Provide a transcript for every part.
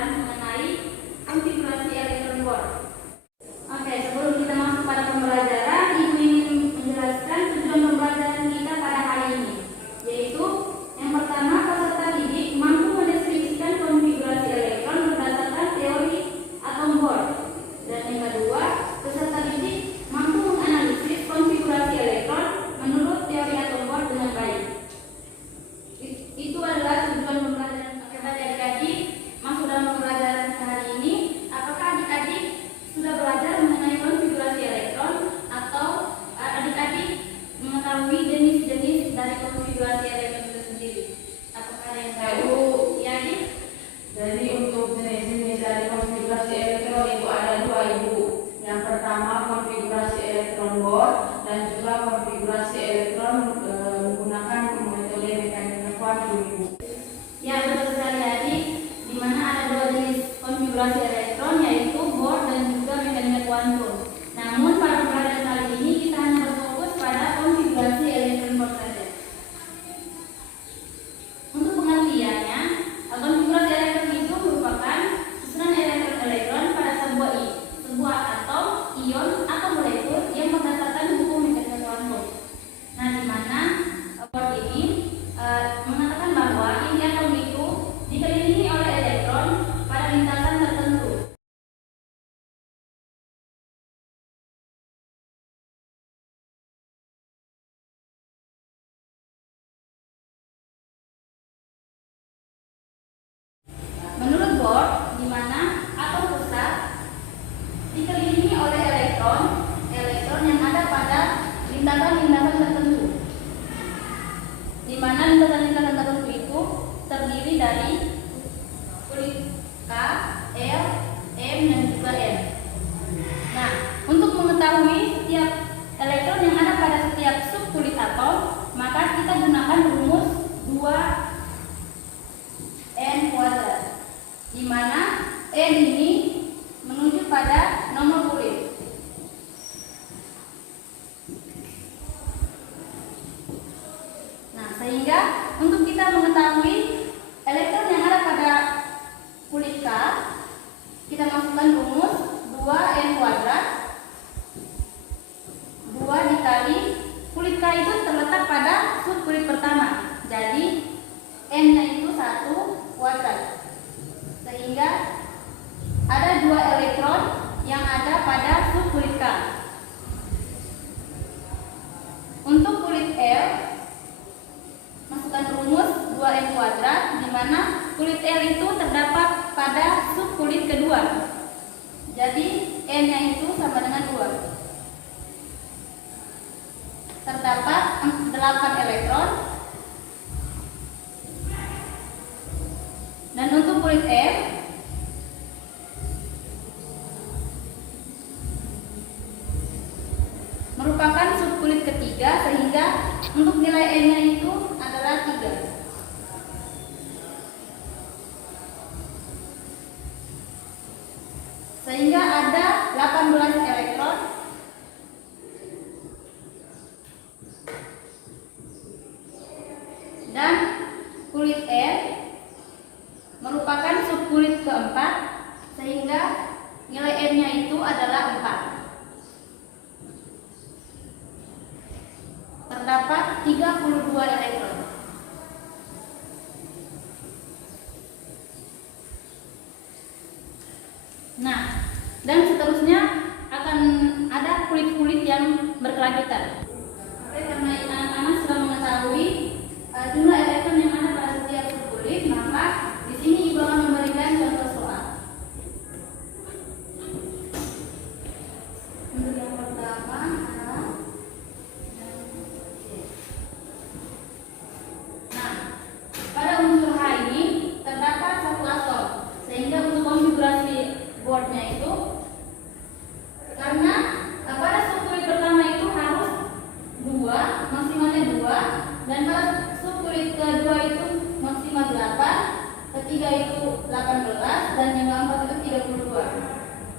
pembelajaran mengenai konfigurasi elektron board. Oke, sebelum kita masuk pada pembelajaran, Ibu ingin menjelaskan tujuan pembelajaran kita pada hari ini, yaitu yang pertama, peserta didik mampu mendeskripsikan konfigurasi elektron berdasarkan teori atom board, dan yang kedua, peserta didik mampu menganalisis konfigurasi elektron menurut teori atom board dengan baik. Itu adalah tujuan pembelajaran. Kita adik-adik masuk dalam pembelajaran hari ini. Apakah adik-adik sudah belajar mengenai konfigurasi elektron, atau adik-adik mengetahui jenis-jenis dari konfigurasi elektron itu sendiri? Apakah ada yang tahu? Ya, adik? Jadi untuk jenis-jenis dari konfigurasi elektron itu ada dua, Ibu. Yang pertama konfigurasi elektron board dan juga konfigurasi elektron menggunakan metode mekanika kuantum, Ibu. Ya, betul sekali adik. Di mana ada dua jenis konfigurasi elektron, yaitu board dan juga mekanika kuantum. Namun pada pembelajaran kali ini kita hanya berfokus pada konfigurasi elektron board saja. Untuk pengertiannya, konfigurasi elektron itu merupakan susunan elektron-elektron pada sebuah atom, ion, atau molekul yang berdasarkan hukum mekanika kuantum. Nah, di mana board ini mengatakan bahwa inti atom itu dikelilingi oleh elektron pada lintasan tertentu. Menurut board, di mana atom pusat dikelilingi oleh elektron yang ada pada lintasan-lintasan tertentu, di mana lintasan-lintasan tertentu itu terdiri dari kulit K, L, M, dan juga N. Nah, untuk mengetahui setiap elektron yang ada pada setiap subkulit atom, maka kita gunakan rumus 2n kuadrat, di mana n ini menunjuk pada nomor kulit. Nah, sehingga untuk kita mengetahui elektron yang ada pada kulit K, kita masukkan rumus 2n kuadrat. 2 dikali kulit K itu terletak pada subkulit pertama. Jadi n-nya itu 1 kuadrat. Sehingga ada 2 elektron yang ada pada subkulit K. Untuk kulit L, masukkan rumus 2n kuadrat, di mana kulit L itu terdapat pada subkulit kedua. Jadi n-nya itu sama dengan 2. Terdapat 8 elektron. Dan untuk kulit M, merupakan subkulit ketiga, sehingga untuk nilai n-nya itu adalah 3. Sehingga ada 18 elektron dan kulit L merupakan subkulit keempat, sehingga nilai n-nya itu adalah 4. Terdapat 32 elektron. Nah, dan seterusnya akan ada kulit-kulit yang berkelanjutan. Karena anak-anak sudah mengetahui jumlah elektron yang ada pada setiap subkulit, maka di sini Ibu akan memberikan contoh soal. Untuk yang pertama adalah pada unsur H ini terdapat 1 atom, sehingga untuk konfigurasi boardnya itu, karena pada subkulit pertama itu harus 2, maksimalnya 2, dan pada subkulit kedua itu maksimal 8, ketiga itu 18, dan yang keempat itu 32.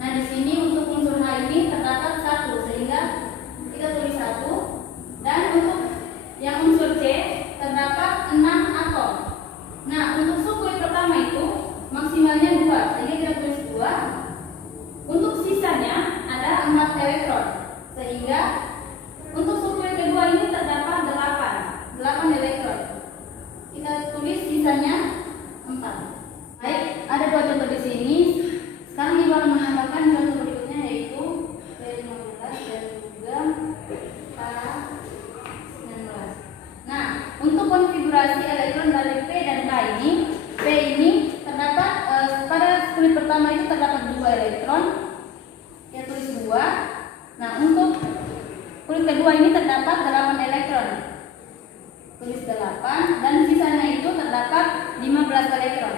Nah, di sini untuk unsur H ini terdapat 1, sehingga kita tulis 1. Dan untuk yang unsur C terdapat 6 atom. Nah, untuk subkulit pertama itu maksimalnya 2, untuk sisanya ada 4 elektron, sehingga untuk subkulit kedua ini terdapat 8 elektron. Kita tulis sisanya 4. Baik, ada 2 contoh di sini. Sekarang Ibu akan menambahkan contoh berikutnya, yaitu P15 dan juga K19. Nah, untuk konfigurasi elektron dari P dan K ini, P ini terdapat pada kulit pertama itu terdapat 2 elektron. Kita tulis 2. Nah, untuk kulit kedua ini terdapat 8 elektron. Tulis 8, dan sisanya itu terdapat 15 elektron.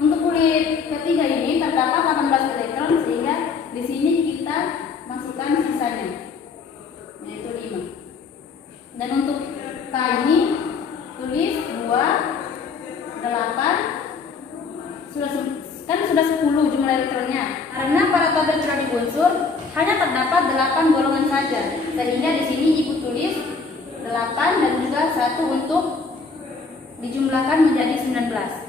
Untuk kulit ketiga ini terdapat 18 elektron, sehingga di sini kita masukkan sisanya, yaitu 5. Dan untuk K ini tulis 2, 8, sudah 10 jumlah elektronnya. Karena pada tabel periode unsur hanya terdapat 8 golongan saja, sehingga di sini Ibu tulis 8 dan juga 1 untuk dijumlahkan menjadi 19.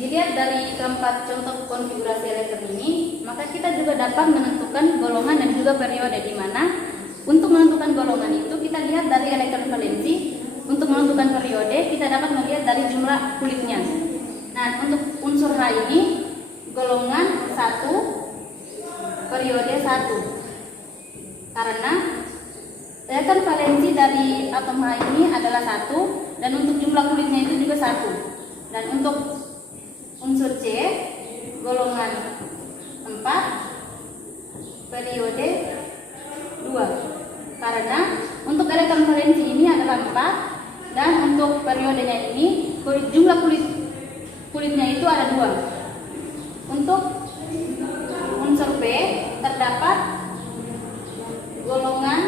Dilihat dari keempat contoh konfigurasi elektron ini, maka kita juga dapat menentukan golongan dan juga periode, di mana untuk menentukan golongan itu kita lihat dari elektron valensi. Untuk menentukan periode kita dapat melihat dari jumlah kulitnya. Nah, untuk unsur H ini golongan 1, periode 1. Karena elektron valensi dari atom H ini adalah 1, dan untuk jumlah kulitnya itu juga 1. Dan untuk unsur C golongan 4, periode 2. Karena untuk elektron valensi ini adalah 4, dan untuk periodenya ini jumlah kulitnya itu ada 2. Untuk unsur P terdapat golongan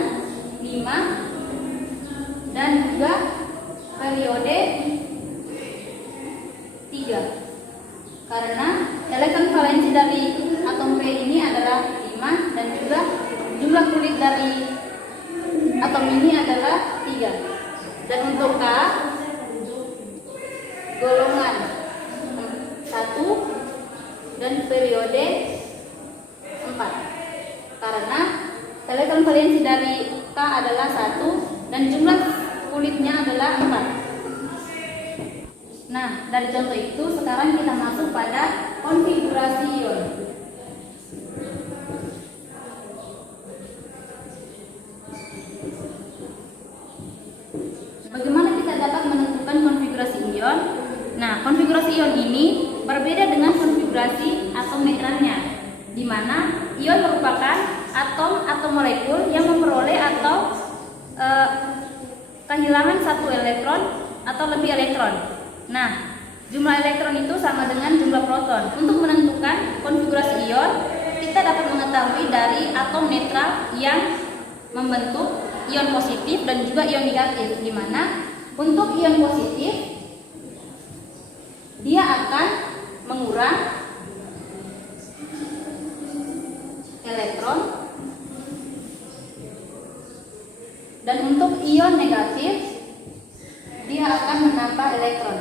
5 dan juga periode 3. Karena elektron valensi dari atom P ini adalah 5, dan juga jumlah kulit dari atom ini adalah 3. Dan untuk K golongan 1 dan periode 4. Karena elektron valensi dari K adalah 1 dan jumlah kulitnya adalah 4. Nah, dari contoh itu sekarang kita masuk pada konfigurasi ion. Bagaimana kita dapat menentukan konfigurasi ion? Nah, konfigurasi ion ini berbeda dengan konfigurasi atom netralnya, di mana ion merupakan atom atau molekul yang memperoleh atau kehilangan 1 elektron atau lebih elektron. Nah, jumlah elektron itu sama dengan jumlah proton. Untuk menentukan konfigurasi ion, kita dapat mengetahui dari atom netral yang membentuk ion positif dan juga ion negatif, di mana untuk ion positif dia akan mengurang elektron, dan untuk ion negatif dia akan menambah elektron.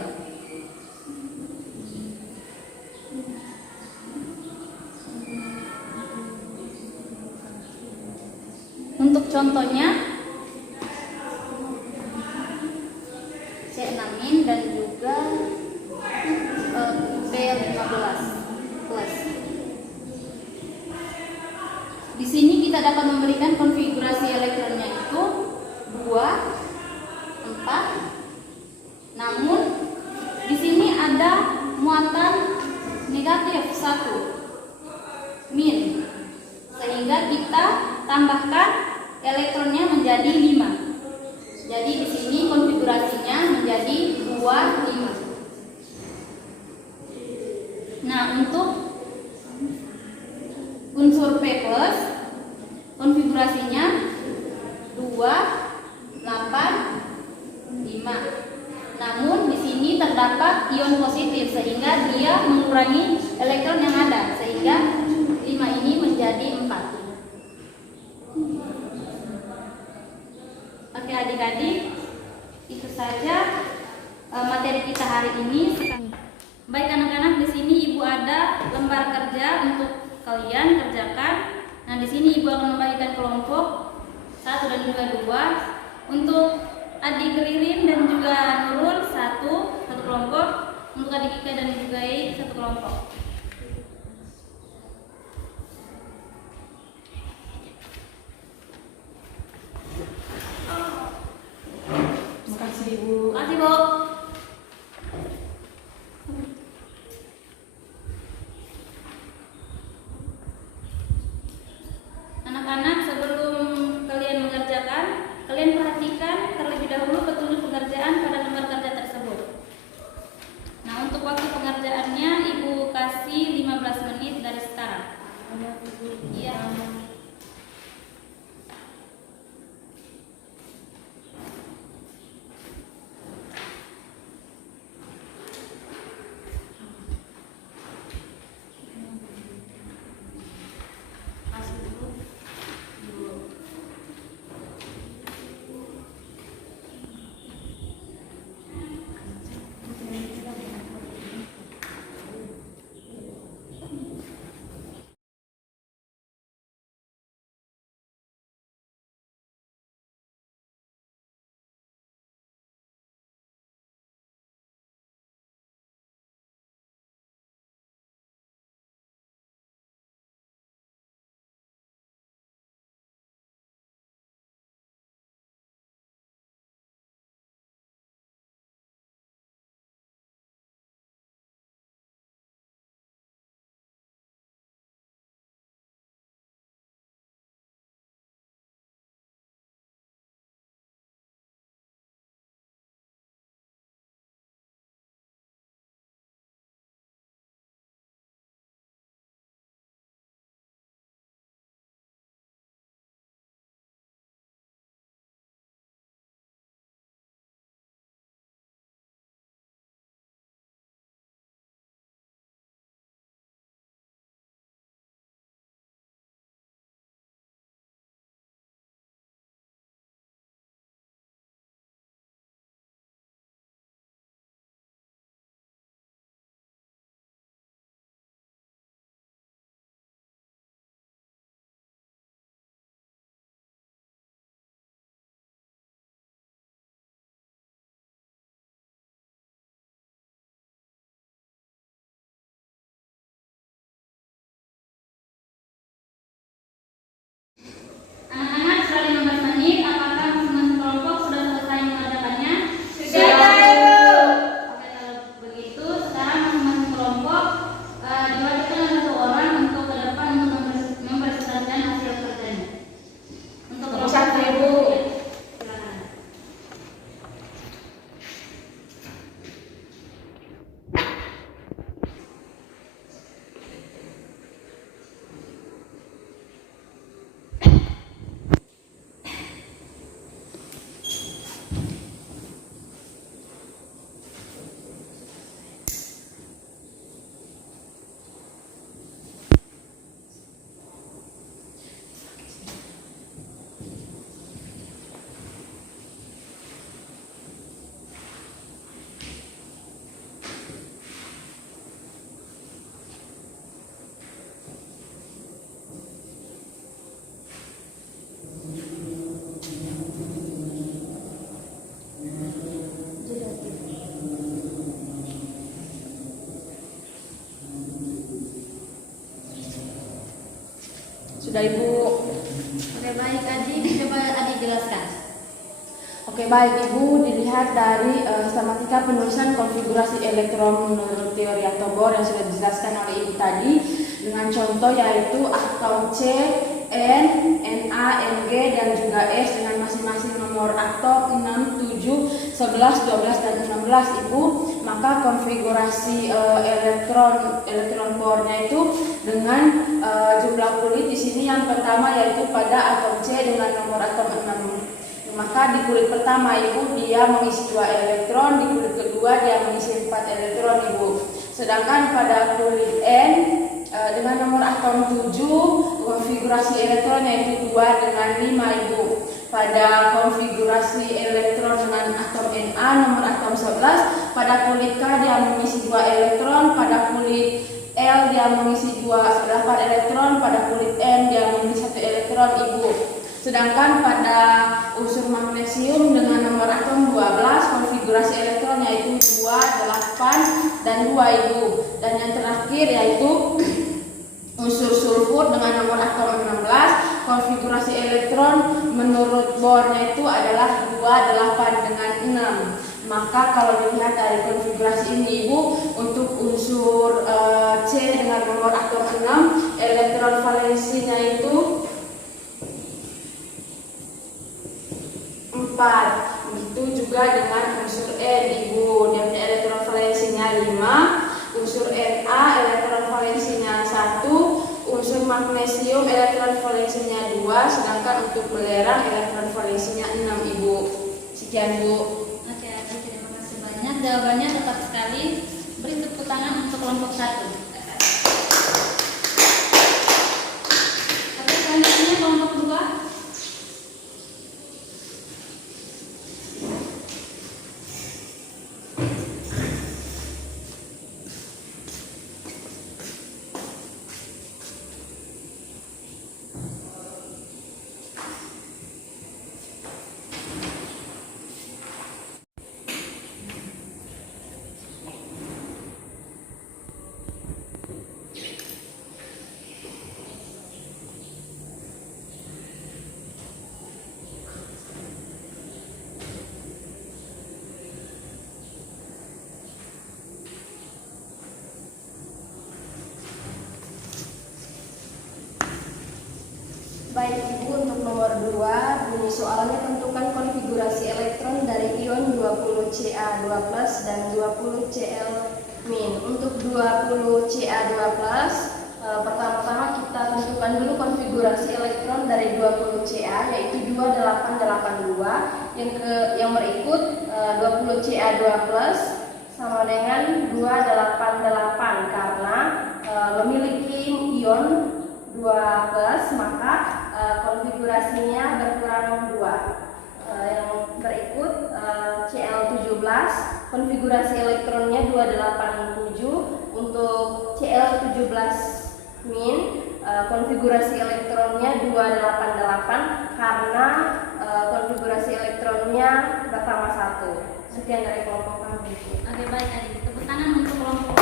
Untuk contohnya C6 dan juga B15 plus. Di sini kita dapat memberikan konfigurasi elektronnya itu 2, 4. Namun di sini ada muatan negatif 1 min, sehingga kita tambahkan elektronnya menjadi 5. Jadi di sini konfigurasinya menjadi 2, 5. Nah, untuk unsur P plus konfigurasinya 2, 8, 5. Namun di sini terdapat ion positif, sehingga dia mengurangi elektron yang ada, sehingga 5 ini menjadi 4. Oke adik-adik, itu saja materi kita hari ini. Baik anak-anak, di sini Ibu ada lembar kertas kerja untuk kalian kerjakan. Nah, di sini Ibu akan membagikan kelompok 1 dan juga 2. Untuk adik Ririn dan juga Nurul satu kelompok. Untuk adik Ika dan juga I satu kelompok. Terima kasih Ibu. Terima kasih, Bu. Anak-anak, sebelum kalian mengerjakan, kalian perhatikan terlebih dahulu petunjuk pengerjaan pada lembar kerja tersebut. Nah, untuk waktu pengerjaannya Ibu kasih 15 menit dari sekarang. Iya. Anak-anak, setelah 15 menit, apakah masing-masing kelompok sudah selesai mengerjakannya? Sudah. Oke, kalau begitu, sekarang masing-masing kelompok diwajibkan oleh satu orang untuk ke depan untuk mempresentasikan hasil kerjanya. Untuk Nomor 1, Ibu. Ya, silakan. Sudah Ibu. Oke, baik Adik, coba Adik jelaskan. Oke, baik Ibu, dilihat dari skematika penulisan konfigurasi elektron menurut teori atom Bohr yang sudah dijelaskan oleh Ibu tadi dengan contoh yaitu atom C, N, Na, Mg dan juga S dengan masing-masing nomor atom 6, 7, 11, 12 dan 16 Ibu. Maka konfigurasi elektron Bohrnya itu dengan jumlah kulit di sini yang pertama yaitu pada atom C dengan nomor atom 6. Maka di kulit pertama Ibu dia mengisi 2 elektron, di kulit kedua dia mengisi 4 elektron Ibu. Sedangkan pada kulit N dengan nomor atom 7 konfigurasi elektron yaitu 2 dengan 5 Ibu. Pada konfigurasi elektron dengan atom Na nomor atom 11, pada kulit K dia mengisi 2 elektron, pada kulit L Cl dia mengisi 8 elektron, pada kulit N dia mengisi 1 elektron, Ibu. Sedangkan pada unsur magnesium dengan nomor atom 12, konfigurasi elektron yaitu 2, 8, dan 2, Ibu. Dan yang terakhir yaitu unsur sulfur dengan nomor atom 16, konfigurasi elektron menurut Bohrnya itu adalah 2, 8, dengan 6. Maka kalau dilihat dari konfigurasi ini, Ibu, untuk unsur C dengan nomor atom 6, elektron valensinya itu 4. Begitu juga dengan unsur N, Ibu, dia punya elektron valensinya 5. Unsur Na elektron valensinya 1, unsur magnesium elektron valensinya 2, sedangkan untuk belerang elektron valensinya 6, Ibu. Sekian, Bu. Oke, terima kasih banyak. Jawabannya tepat sekali. Beri tepuk tangan untuk kelompok 1. Oke, selanjutnya kelompok 2. Baik, Ibu, untuk nomor 2, bunyi soalnya tentukan konfigurasi elektron dari ion 20Ca2+ dan 20Cl-. Untuk 20Ca2+, pertama-tama kita tentukan dulu konfigurasi elektron dari 20Ca, yaitu 2882. Yang berikut 20Ca2+ sama dengan 288 karena memiliki ion 2+, maka konfigurasinya berkurang 2. Yang berikut Cl17, konfigurasi elektronnya 287. Untuk Cl17-, konfigurasi elektronnya 288 karena konfigurasi elektronnya bertambah 1. Sekian dari kelompok kami. Oke, baik, adik. Tepuk tangan untuk kelompok